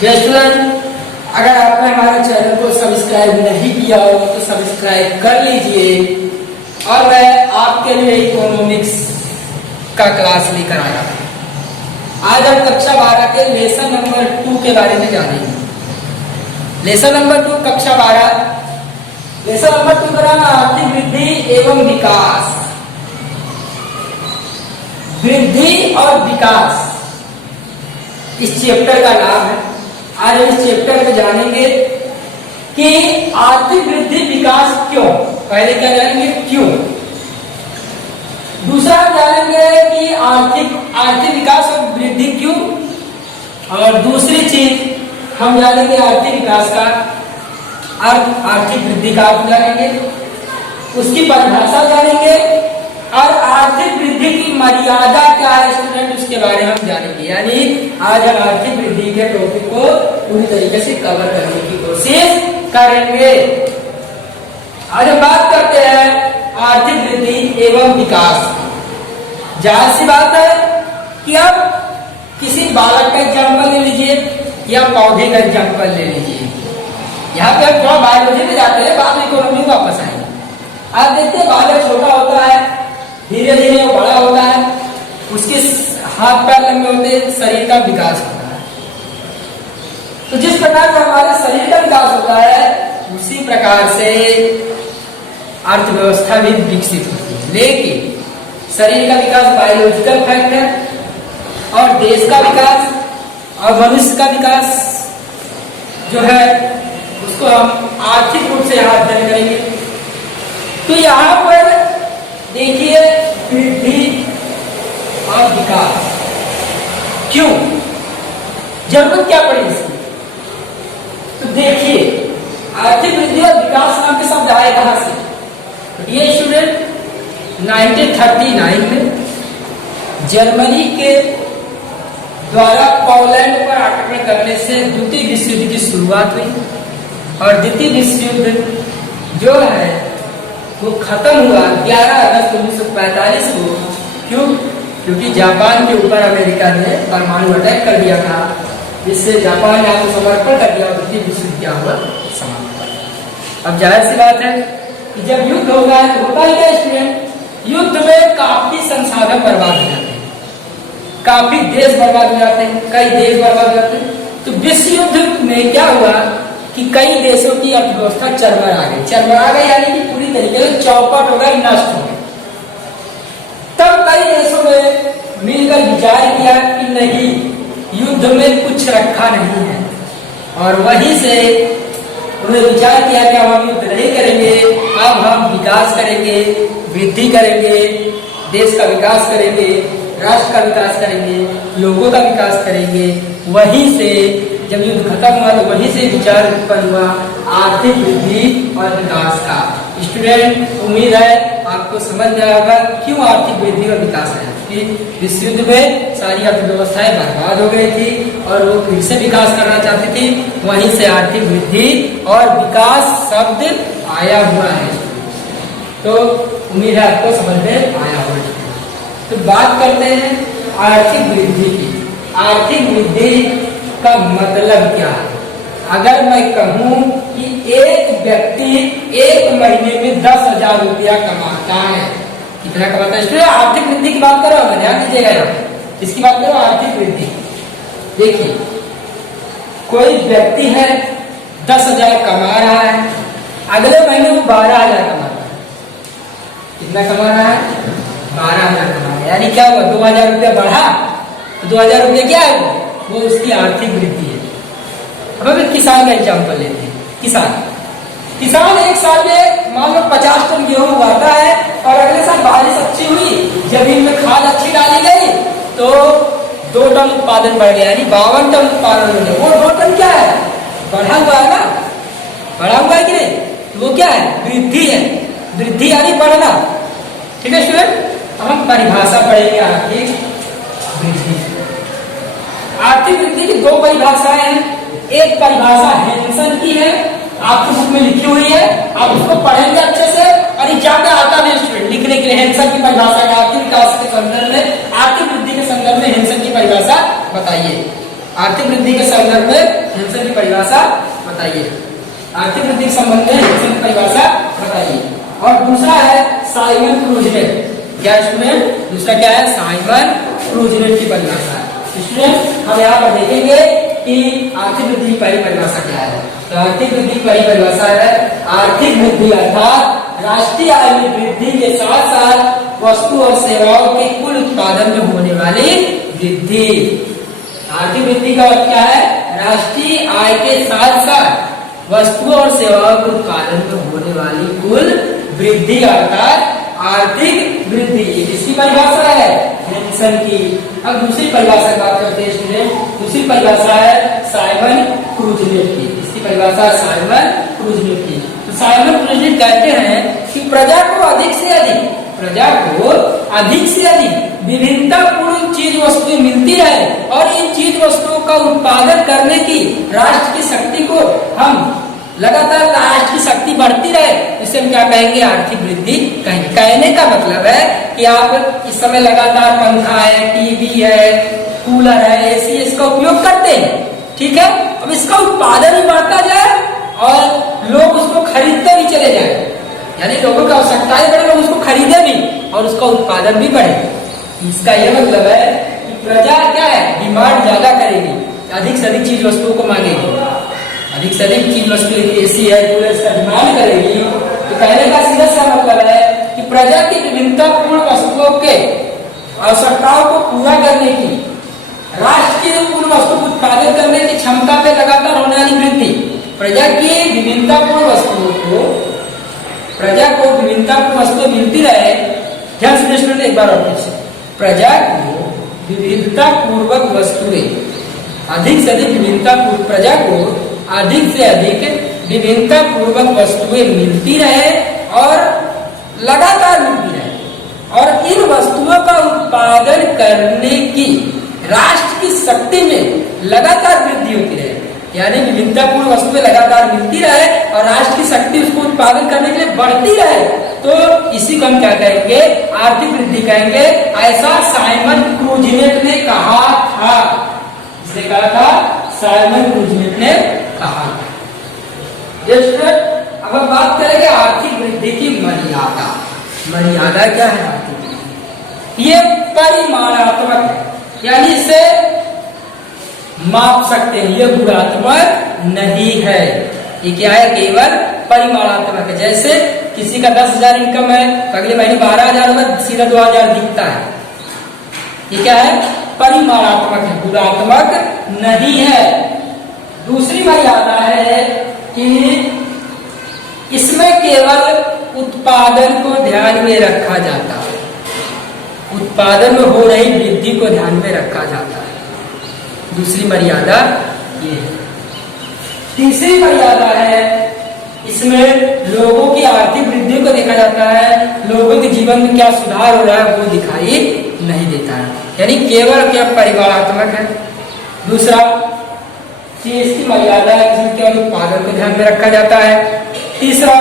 Student, अगर आपने हमारे चैनल को सब्सक्राइब नहीं किया हो तो सब्सक्राइब कर लीजिए। और मैं आपके लिए इकोनॉमिक्स का क्लास लेकर आया हूं। आज हम कक्षा 12 के लेसन नंबर 2 के बारे में जानेंगे। लेसन नंबर 2 कक्षा 12 लेसन नंबर 2 का नाम आर्थिक वृद्धि एवं विकास। वृद्धि और विकास इस चैप्टर का नाम है। आज हम इस चैप्टर में जानेंगे कि आर्थिक वृद्धि विकास क्यों। पहले क्या जानेंगे, क्यों। दूसरा जानेंगे कि आर्थिक विकास और वृद्धि क्यों। और दूसरी चीज हम जानेंगे आर्थिक विकास का अर्थ, आर्थिक वृद्धि का अर्थ जानेंगे, उसकी परिभाषा जानेंगे और आर्थिक वृद्धि की मर्यादा क्या है स्टूडेंट, उसके बारे में हम जानेंगे। यानी आज हम आर्थिक वृद्धि के टॉपिक को पूरी तरीके से कवर करने की कोशिश करेंगे। आज हम बात करते हैं आर्थिक वृद्धि एवं विकास। जाहिर सी बात है कि अब किसी बालक का एग्जाम्पल ले लीजिए या पौधे का एग्जाम्पल ले लीजिए। यहाँ पे हम थोड़ा बायोलॉजी में जाते हैं, बाद में इकोनॉमी में वापस आएंगे। आप देखते हैं बालक छोटा होता है, धीरे धीरे वो बड़ा होता है, उसके हाथ पैर लंबे होते हैं, शरीर का विकास होता है। तो जिस प्रकार से हमारे शरीर का विकास होता है उसी प्रकार से अर्थव्यवस्था भी विकसित होती है। लेकिन शरीर का विकास बायोलॉजिकल फैक्ट है और देश का विकास और मनुष्य का विकास जो है उसको हम आर्थिक रूप से यहाँ अध्ययन करेंगे। तो यहाँ पर देखिए वृद्धि और विकास क्यों, जरूरत क्या पड़ी इसकी। तो देखिए आर्थिक वृद्धि और विकास नाम के शब्द आए कहां से। ये स्टूडेंट 1939 में जर्मनी के द्वारा पोलैंड पर आक्रमण करने से द्वितीय विश्व युद्ध की शुरुआत हुई और द्वितीय विश्व युद्ध जो है वो खत्म हुआ 11 अगस्त 1945 को। क्यों? क्योंकि जापान के ऊपर अमेरिका ने परमाणु अटैक कर दिया था, जिससे जापान ने आत्मसमर्पण कर दिया और द्वितीय विश्व युद्ध क्या हुआ, समाप्त हुआ। अब जाहिर सी बात है कि जब युद्ध होगा तो होता ही क्या स्टूडेंट, युद्ध में काफी संसाधन बर्बाद हो जाते हैं, काफी देश बर्बाद हो जाते हैं, कई देश बर्बाद हो जाते हैं। तो विश्व युद्ध में क्या हुआ कि कई देशों की अर्थव्यवस्था चरमरा गई यानी कि पूरी तरीके से चौपट हो गई, नष्ट हो गई। तब कई देशों में मिलकर विचार किया कि नहीं, युद्ध में कुछ रखा नहीं है, और वहीं से उन्होंने विचार किया कि हम युद्ध नहीं करेंगे, अब हम विकास करेंगे, वृद्धि करेंगे, देश का विकास करेंगे, राष्ट्र का विकास करेंगे, लोगों का विकास करेंगे। वहीं से जब युद्ध खत्म हुआ तो वहीं से विचार उत्पन्न हुआ आर्थिक वृद्धि और विकास का। स्टूडेंट, उम्मीद है आपको समझ में आया होगा क्यों आर्थिक वृद्धि और विकास है। विश्व युद्ध में सारी अर्थव्यवस्थाएं बर्बाद हो गई थी और वो फिर से विकास करना चाहती थी, वहीं से आर्थिक वृद्धि और विकास शब्द आया हुआ है। तो उम्मीद है आपको समझ में आया होगा। तो बात करते हैं आर्थिक वृद्धि की। आर्थिक वृद्धि का मतलब क्या है। अगर मैं कहूं कि एक व्यक्ति एक महीने में 10,000 रुपया कमाता है, कितना कमाता है स्टूडेंट, आर्थिक वृद्धि की बात करो, ध्यान दीजिएगा यहाँ, इसकी बात करो आर्थिक वृद्धि। देखिए कोई व्यक्ति है 10,000 कमा रहा है, अगले महीने वो 12,000 कमाता है। कितना कमा रहा है, 12,000 कमा रहा है, यानी क्या हुआ, 2,000 रुपया बढ़ा। तो 2,000 रुपया क्या है, वो उसकी आर्थिक वृद्धि है। अब हम किसान का एग्जाम्पल लेते हैं। किसान एक साल में मान लो 50 टन गेहूं उगाता है और अगले साल बारिश अच्छी हुई, जमीन में खाद अच्छी डाली गई तो 2 टन उत्पादन बढ़ गया, यानी 52 टन उत्पादन हो गया। वो 2 टन क्या है, बढ़ा हुआ है ना, बढ़ा हुआ है कि नहीं, तो वो क्या है, वृद्धि है। वृद्धि यानी बढ़ना। ठीक है स्टूडेंट, अब हम परिभाषा पढ़ेंगे आर्थिक वृद्धि। आर्थिक वृद्धि की 2 परिभाषाएं हैं। एक परिभाषा हेंसन की है, आपकी बुक में लिखी हुई है, आप उसको पढ़ेंगे अच्छे से और एग्जाम में आता है स्टूडेंट लिखने के लिए। हेंसन की परिभाषा है आर्थिक विकास के संदर्भ में, आर्थिक वृद्धि के संदर्भ में हेंसन की परिभाषा बताइए। आर्थिक वृद्धि के संदर्भ में नेल्सन की परिभाषा बताइए। आर्थिक वृद्धि के संबंध में नेल्सन की परिभाषा बताइए। और दूसरा है साइमन क्रूजनेट। क्या स्टूडेंट? दूसरा क्या है? साइमन क्रूजनेट की परिभाषा। स्टूडेंट हम यहाँ पर देखेंगे कि आर्थिक वृद्धि की पहली परिभाषा क्या है। तो आर्थिक वृद्धि की पहली परिभाषा है आर्थिक वृद्धि अर्थात राष्ट्रीय आय में वृद्धि के साथ साथ वस्तु और सेवाओं के कुल उत्पादन में होने वाली वृद्धि। आर्थिक वृद्धि का अर्थ क्या है? राष्ट्रीय आय के साथ साथ वस्तुओं और सेवाओं के उत्पादन में होने वाली कुल वृद्धि अर्थात आर्थिक वृद्धि। इसकी परिभाषा है नेल्सन की। अब दूसरी परिभाषा की बात करते हैं स्टूडेंट। दूसरी परिभाषा है साइमन क्रूजनेट की। इसकी परिभाषा है साइमन क्रूजनेट की। तो साइमन क्रूजनेट कहते हैं कि प्रजा को अधिक से अधिक विभिन्नतापूर्ण चीज वस्तुएं मिलती रहे और इन चीज वस्तुओं का उत्पादन करने की राष्ट्र की शक्ति को हम लगातार राष्ट्र की शक्ति बढ़ती रहे, इसे हम क्या कहेंगे? आर्थिक वृद्धि कहेंगे। कहने का मतलब है कि आप इस समय लगातार पंखा है, टीवी है, कूलर है, एसी इसका उपयोग करते हैं, ठीक है। अब इसका उत्पादन भी बढ़ता जाए और लोग उसको खरीदते भी चले जाए, यानी लोगों की आवश्यकताएं बढ़े, लोग उसको खरीदे भी और उसका उत्पादन भी बढ़े। इसका यह मतलब है कि प्रजा क्या है? डिमांड ज्यादा करेगी, अधिक से अधिक चीज वस्तुओं को मांगेगी, अधिक से अधिक चीज वस्तु एसी है, कूलर का डिमांड करेगी। तो कहने का सीधा सा मतलब है कि प्रजा की विभिन्नतापूर्ण वस्तुओं के आवश्यकताओं को पूरा करने की, राष्ट्र की पूर्ण वस्तु को उत्पादन करने की क्षमता पे लगातार होने वाली वृद्धि, प्रजा की विभिन्नतापूर्ण वस्तुओं को, प्रजा को विभिन्नतापूर्ण वस्तुएं मिलती रहे। ध्यान से स्टूडेंट एक बार और फिर से, प्रजा को विविधता पूर्वक वस्तुएं, अधिक से अधिक विभिन्नता, प्रजा को अधिक से अधिक विभिन्नता पूर्वक वस्तुएं मिलती रहे और लगातार मिलती रहे और इन वस्तुओं का उत्पादन करने की राष्ट्र की शक्ति में लगातार वृद्धि होती रहे, यानी विभिन्नतापूर्ण वस्तुएं लगातार मिलती रहे और राष्ट्र की शक्ति उसको उत्पादन करने के लिए बढ़ती रहे, तो इसी को हम क्या कहेंगे? आर्थिक वृद्धि कहेंगे। ऐसा साइमन क्रूजनेट ने कहा था। इसने कहा था, साइमन क्रूजनेट ने कहा। अब हम बात करेंगे आर्थिक वृद्धि की मर्यादा। मर्यादा क्या है आर्थिक वृद्धि? ये परिमाणात्मक है, यानी इसे माप सकते हैं, ये गुणात्मक नहीं है। ये क्या है? केवल परिमाणात्मक है। जैसे किसी का 10,000 इनकम है तो अगले महीने 12,000 में सीधा 2,000 दिखता है। ये क्या है? परिमाणात्मक है, गुणात्मक नहीं है। दूसरी मर्यादा है कि इसमें केवल उत्पादन को ध्यान में रखा जाता है, उत्पादन में हो रही वृद्धि को ध्यान में रखा जाता है। दूसरी मर्यादा ये है। तीसरी मर्यादा है, इसमें लोगों की आर्थिक वृद्धि को देखा जाता है, लोगों के जीवन में क्या सुधार हो रहा है वो दिखाई नहीं देता है, यानी केवल क्या परिमाणात्मक है। दूसरा इसकी मर्यादा है, इसमें केवल उत्पादन को ध्यान में रखा जाता है। तीसरा,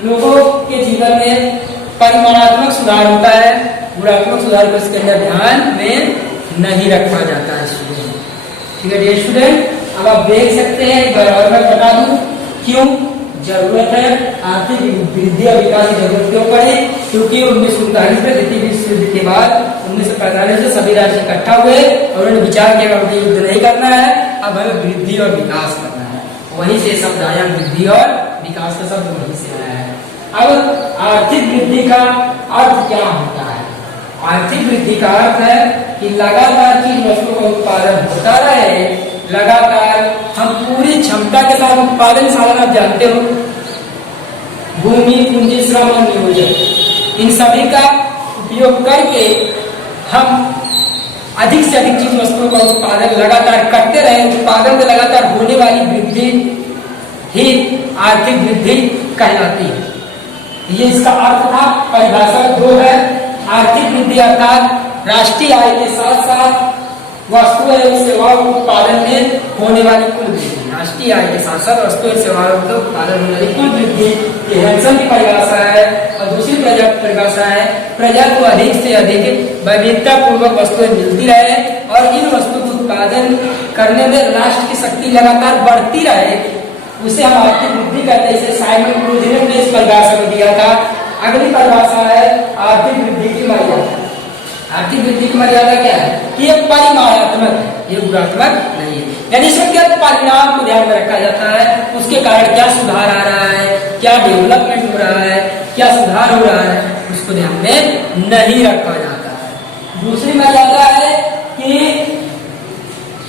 लोगों के जीवन में परिमाणात्मक सुधार होता है, गुणात्मक सुधार को इसके अंदर ध्यान में नहीं रखा जाता है स्टूडेंट। ठीक है डियर स्टूडेंट, अब आप देख सकते हैं, एक बार और मैं बता दूं क्यों जरूरत है आर्थिक वृद्धि और विकास की जरूरत क्यों पड़ी। क्योंकि 1939 में द्वितीय विश्व युद्ध के बाद 1945 से सभी राज्य इकट्ठा हुए और उन्होंने विचार किया कि युद्ध नहीं करना है, अब हमें वृद्धि और विकास करना है। वहीं से शब्द आया, वृद्धि और विकास का शब्द वहीं से आया है। अब आर्थिक वृद्धि का अर्थ क्या होता है? आर्थिक वृद्धि का अर्थ है कि लगातार चीज वस्तुओं का उत्पादन होता रहे, लगातार हम पूरी क्षमता के साथ उत्पादन साधन, आप जानते हो भूमि, पूंजी, श्रम और नियोजन, इन सभी का उपयोग करके हम अधिक से अधिक चीज वस्तुओं का उत्पादन लगातार करते रहे। उत्पादन में लगातार होने वाली वृद्धि ही आर्थिक वृद्धि कहलाती है। ये इसका अर्थ था। परिभाषा 2 है, आर्थिक वृद्धि अर्थात राष्ट्रीय आय के साथ साथ वस्तुएं एवं सेवाओं के उत्पादन में होने वाली कुल वृद्धि। राष्ट्रीय आय के साथ साथ वस्तु और सेवाओं के उत्पादन में कुल वृद्धि ये हैंसन की परिभाषा है। और दूसरी परिभाषा है प्रजा को अधिक से अधिक वैविधता पूर्वक वस्तुएं मिलती रहे और इन वस्तु का उत्पादन करने में राष्ट्र की शक्ति लगातार बढ़ती रहे, उसे हम आर्थिक वृद्धि कहते हैं। इसे साइमन क्रूजर ने इस परिभाषा को दिया था। अगली परिभाषा है आर्थिक वृद्धि की मर्यादा। आर्थिक वृद्धि की मर्यादा क्या है कि ये परिमाणात्मक है, ये गुणात्मक नहीं है। यानी इसमें क्या परिणाम को ध्यान में रखा जाता है, उसके कारण क्या सुधार आ रहा है, क्या डेवलपमेंट हो रहा है, क्या सुधार हो रहा है, उसको ध्यान में नहीं रखा जाता है। दूसरी मर्यादा है कि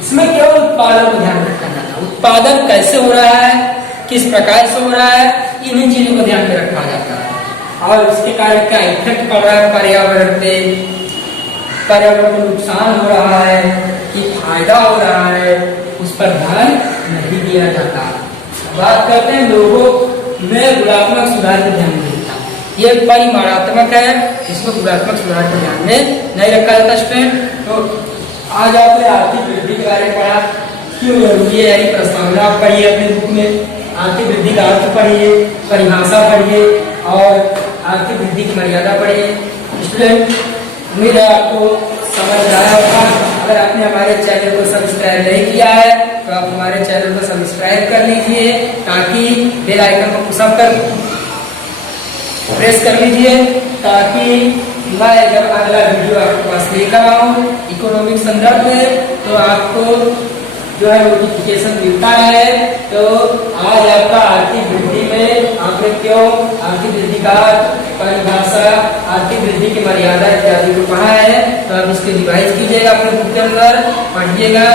इसमें केवल उत्पादन को ध्यान में रखा जाता है। उत्पादन कैसे हो रहा है, किस प्रकार से हो रहा है, इन्हीं चीजों को ध्यान में रखा जाता है। और उसके कारण क्या इफेक्ट पड़ रहा है पर्यावरण पे, पर्यावरण को नुकसान हो रहा है कि फायदा हो रहा है, उस पर ध्यान नहीं दिया जाता। बात करते हैं लोगों में गुणात्मक सुधार पर ध्यान देता है। ये परिमाणात्मक है, इसको गुणात्मक सुधार पर ध्यान में नहीं रखा जाता। स्टूडेंट तो आज आपने आर्थिक वृद्धि के बारे में पढ़ा, क्यों जरूरी है, यानी प्रस्तावना आप पढ़िए अपने बुक में, आर्थिक वृद्धि का अर्थ पढ़िए, परिभाषा पढ़िए और आर्थिक वृद्धि की मर्यादा पढ़िए। स्टूडेंट उम्मीद है आपको समझ आया होगा। अगर आपने हमारे चैनल को सब्सक्राइब नहीं किया है तो आप हमारे चैनल को सब्सक्राइब कर लीजिए, ताकि बेल आइकन को पुशअप कर प्रेस कर लीजिए, ताकि मैं जब अगला वीडियो आपके पास लेकर आऊँ इकोनॉमिक संदर्भ में तो आपको जो है नोटिफिकेशन मिलता है। तो आज आपका आर्थिक वृद्धि में आपने क्यों आर्थिक वृद्धि का परिभाषा, आर्थिक वृद्धि की मर्यादा इत्यादि को पढ़ा है, तो आप इसके रिवाइज कीजिएगा अपने बुक के अंदर, पढ़िएगा।